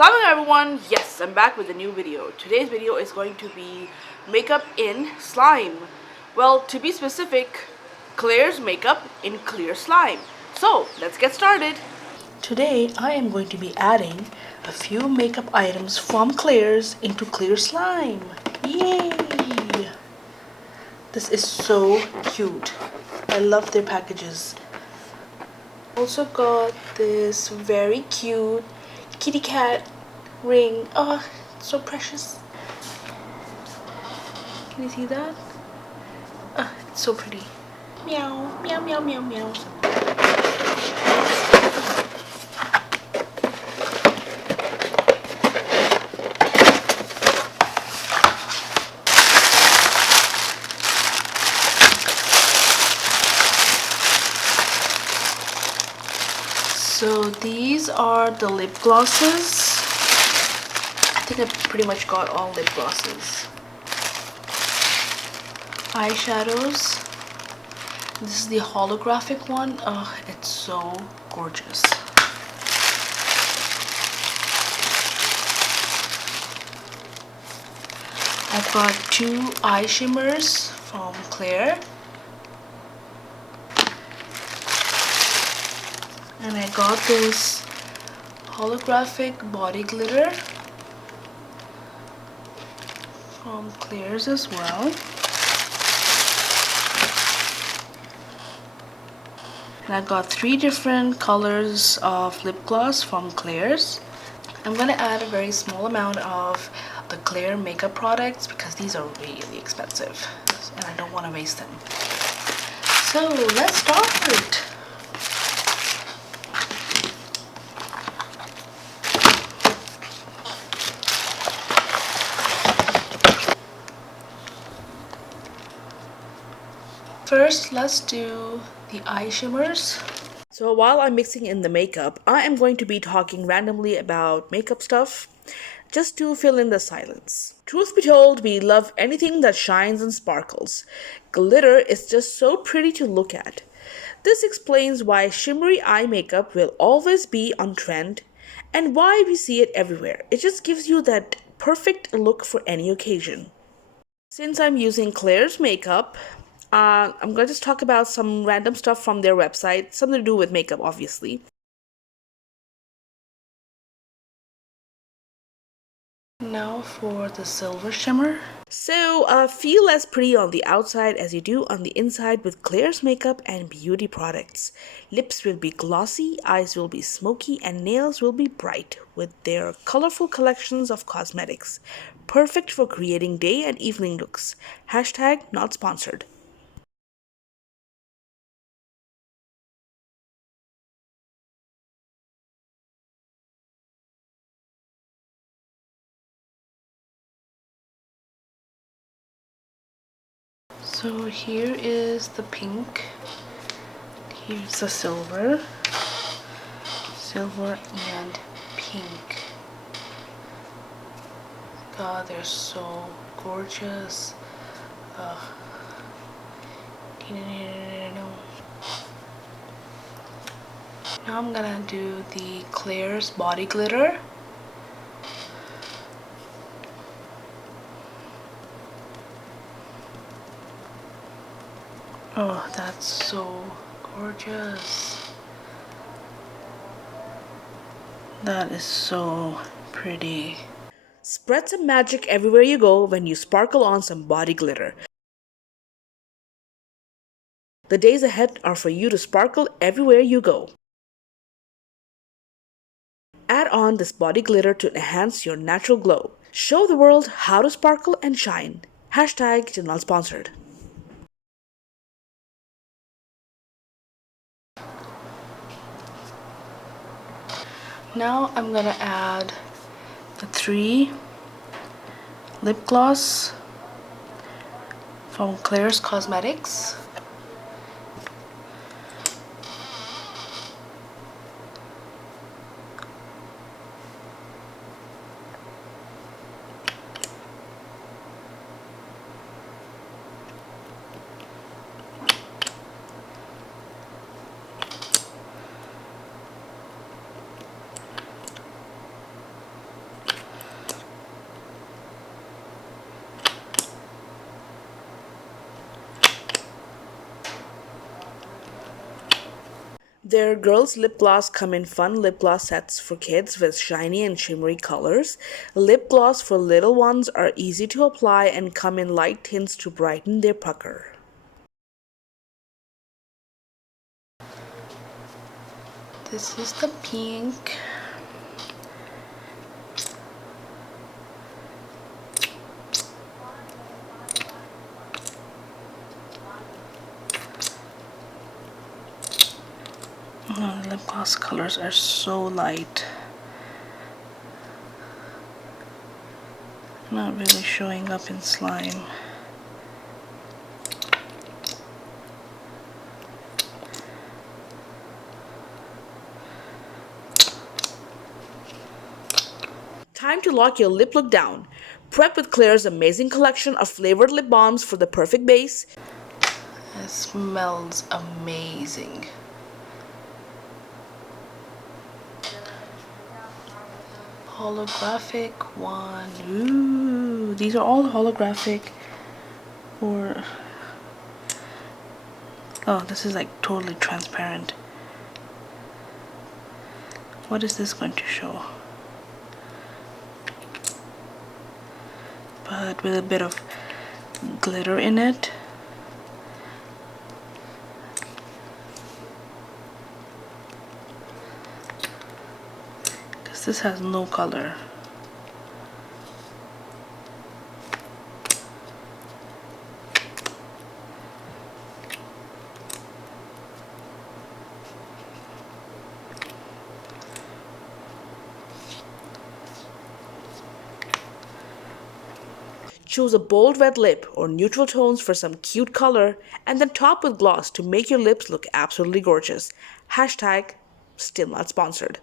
Assalamu everyone, yes, I'm back with a new video. Today's video is going to be makeup in slime. Well, to be specific, Claire's makeup in clear slime. So, let's get started. Today, I am going to be adding a few makeup items from Claire's into clear slime. Yay! This is so cute. I love their packages. Also got this very cute kitty cat ring. Oh, so precious. Can you see that? Oh, it's so pretty. Meow, meow, meow, meow, meow. So these are the lip glosses. I think I pretty much got all lip glosses. Eyeshadows. This is the holographic one. Oh, it's so gorgeous. I've got two eye shimmers from Claire. And I got this holographic body glitter from Claire's as well. And I got 3 different colors of lip gloss from Claire's. I'm gonna add a very small amount of the Claire makeup products because these are really expensive and I don't want to waste them. So let's start. First, let's do the eye shimmers. So while I'm mixing in the makeup, I am going to be talking randomly about makeup stuff just to fill in the silence. Truth be told, we love anything that shines and sparkles. Glitter is just so pretty to look at. This explains why shimmery eye makeup will always be on trend and why we see it everywhere. It just gives you that perfect look for any occasion. Since I'm using Claire's makeup, I'm going to just talk about some random stuff from their website, something to do with makeup, obviously. Now for the silver shimmer. So, feel as pretty on the outside as you do on the inside with Claire's makeup and beauty products. Lips will be glossy, eyes will be smoky, and nails will be bright with their colorful collections of cosmetics. Perfect for creating day and evening looks. Hashtag not sponsored. So here is the pink, here's the silver and pink. God, they're so gorgeous. Now I'm gonna do the Claire's body glitter. Oh, that's so gorgeous. That is so pretty. Spread some magic everywhere you go when you sparkle on some body glitter. The days ahead are for you to sparkle everywhere you go. Add on this body glitter to enhance your natural glow. Show the world how to sparkle and shine. Hashtag not sponsored. Now I'm gonna add the 3 lip gloss from Claire's Cosmetics. Their girls' lip gloss come in fun lip gloss sets for kids with shiny and shimmery colors. Lip gloss for little ones are easy to apply and come in light tints to brighten their pucker. This is the pink. Oh, the lip gloss colors are so light. Not really showing up in slime. Time to lock your lip look down. Prep with Claire's amazing collection of flavored lip balms for the perfect base. It smells amazing. Holographic one. Ooh, these are all holographic. Or oh, this is like totally transparent. What is this going to show? But with a bit of glitter in it. Because this has no color. Choose a bold red lip or neutral tones for some cute color, and then top with gloss to make your lips look absolutely gorgeous. Hashtag still not sponsored.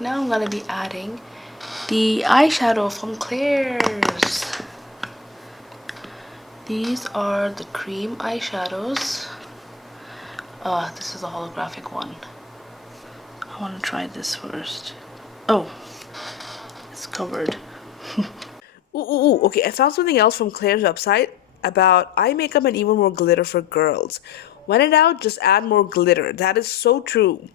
Now I'm going to be adding the eyeshadow from Claire's. These are the cream eyeshadows. This is a holographic one. I want to try this first. Oh, it's covered. Okay, I found something else from Claire's website about eye makeup and even more glitter for girls. When in doubt, just add more glitter. That is so true.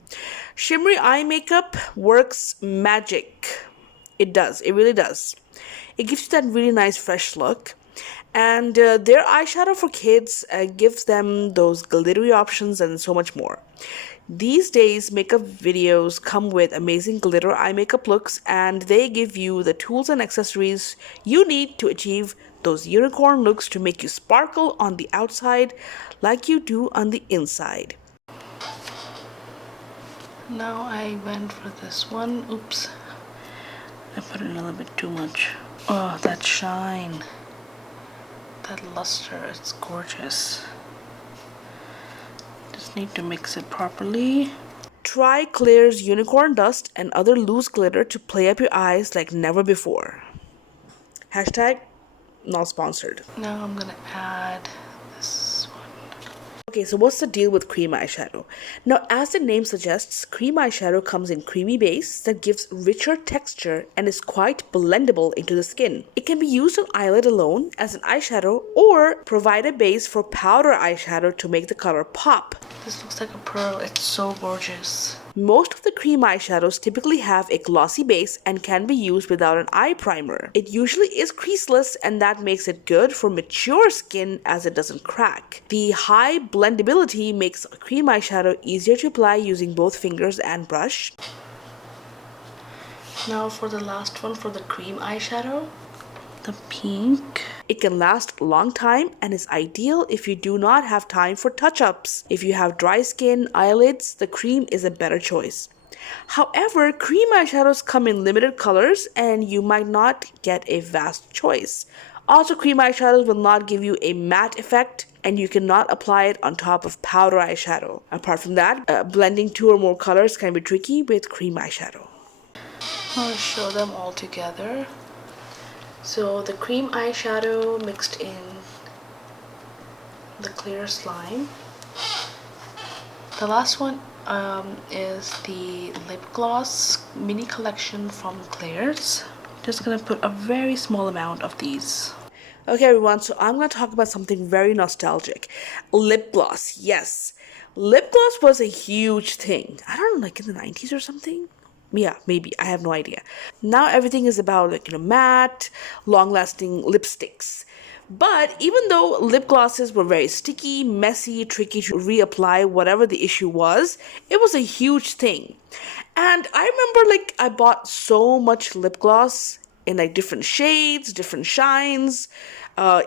Shimmery eye makeup works magic. It does. It really does. It gives you that really nice fresh look. And their eyeshadow for kids gives them those glittery options and so much more. These days, makeup videos come with amazing glitter eye makeup looks, and they give you the tools and accessories you need to achieve those unicorn looks to make you sparkle on the outside like you do on the inside. Now I went for this one. Oops. I put in a little bit too much. Oh, that shine. That luster, it's gorgeous. Just need to mix it properly. Try Claire's unicorn dust and other loose glitter to play up your eyes like never before. Hashtag not sponsored. Now I'm gonna add this one. Okay, so what's the deal with cream eyeshadow? Now, as the name suggests, cream eyeshadow comes in creamy base that gives richer texture and is quite blendable into the skin. It can be used on eyelid alone as an eyeshadow or provide a base for powder eyeshadow to make the color pop. This looks like a pearl. It's so gorgeous. Most of the cream eyeshadows typically have a glossy base and can be used without an eye primer. It usually is creaseless, and that makes it good for mature skin as it doesn't crack. The high blendability makes a cream eyeshadow easier to apply using both fingers and brush. Now for the last one, for the cream eyeshadow, the pink. It can last a long time and is ideal if you do not have time for touch-ups. If you have dry skin, eyelids, the cream is a better choice. However, cream eyeshadows come in limited colors and you might not get a vast choice. Also, cream eyeshadows will not give you a matte effect and you cannot apply it on top of powder eyeshadow. Apart from that, blending two or more colors can be tricky with cream eyeshadow. I'll show them all together. So the cream eyeshadow mixed in the clear slime. The last one is the lip gloss mini collection from Claire's. Just gonna put a very small amount of these. Okay everyone, so I'm gonna talk about something very nostalgic. Lip gloss, yes. Lip gloss was a huge thing. I don't know, like in the 90s or something. Yeah, maybe. I have no idea. Now everything is about like, matte, long-lasting lipsticks. But even though lip glosses were very sticky, messy, tricky to reapply, whatever the issue was, it was a huge thing. And I remember like I bought so much lip gloss in like different shades, different shines.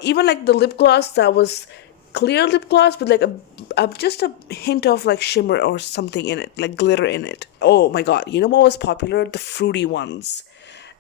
Even like the lip gloss that was clear lip gloss with like a just a hint of like shimmer or something in it, like glitter in it. Oh my god, you know what was popular? The fruity ones.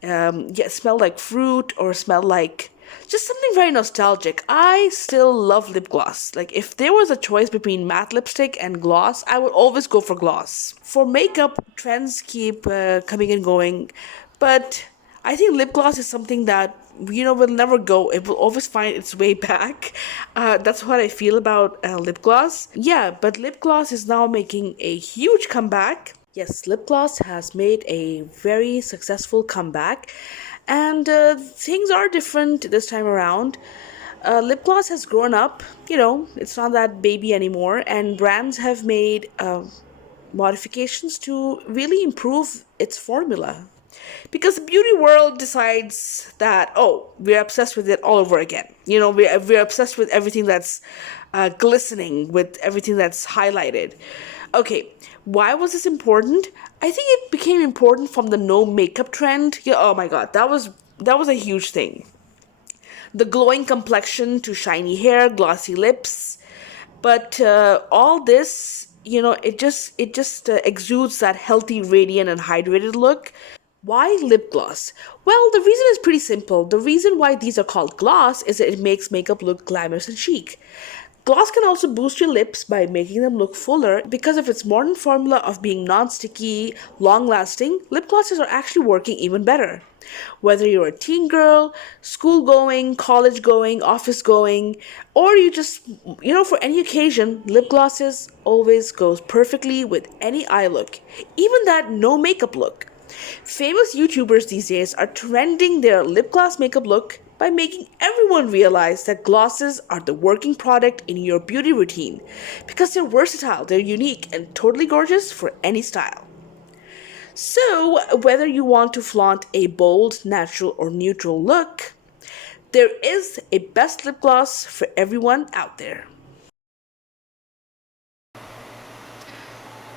Yeah, smell like fruit or smell like just something very nostalgic. I still love lip gloss. Like if there was a choice between matte lipstick and gloss, I would always go for gloss. For makeup, trends keep coming and going, but I think lip gloss is something that will never go. It will always find its way back. That's what I feel about lip gloss. Yeah, but lip gloss is now making a huge comeback. Yes, lip gloss has made a very successful comeback, and things are different this time around. Lip gloss has grown up, it's not that baby anymore, and brands have made modifications to really improve its formula. Because the beauty world decides that, oh, we're obsessed with it all over again. We're obsessed with everything that's glistening, with everything that's highlighted. Okay, why was this important? I think it became important from the no makeup trend. Yeah, oh my god, that was a huge thing. The glowing complexion to shiny hair, glossy lips, but all this, it just exudes that healthy, radiant, and hydrated look. Why lip gloss? Well, the reason is pretty simple. The reason why these are called gloss is that it makes makeup look glamorous and chic. Gloss can also boost your lips by making them look fuller. Because of its modern formula of being non-sticky, long-lasting, lip glosses are actually working even better. Whether you're a teen girl, school going, college going, office going, or you just, for any occasion, lip glosses always goes perfectly with any eye look, even that no makeup look. Famous YouTubers these days are trending their lip gloss makeup look by making everyone realize that glosses are the working product in your beauty routine because they're versatile, they're unique, and totally gorgeous for any style. So, whether you want to flaunt a bold, natural, or neutral look, there is a best lip gloss for everyone out there.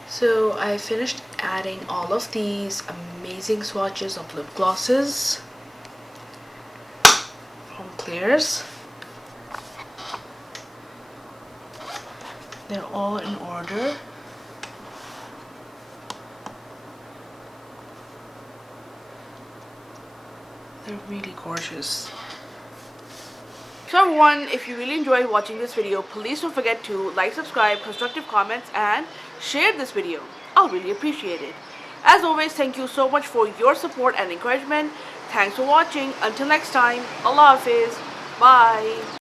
So I finished adding all of these amazing swatches of lip glosses from Claire's. They're all in order. They're really gorgeous. So everyone, if you really enjoyed watching this video, please don't forget to like, subscribe, constructive comments, and share this video. I'll really appreciate it. As always, thank you so much for your support and encouragement. Thanks for watching. Until next time, Allah Hafiz. Bye.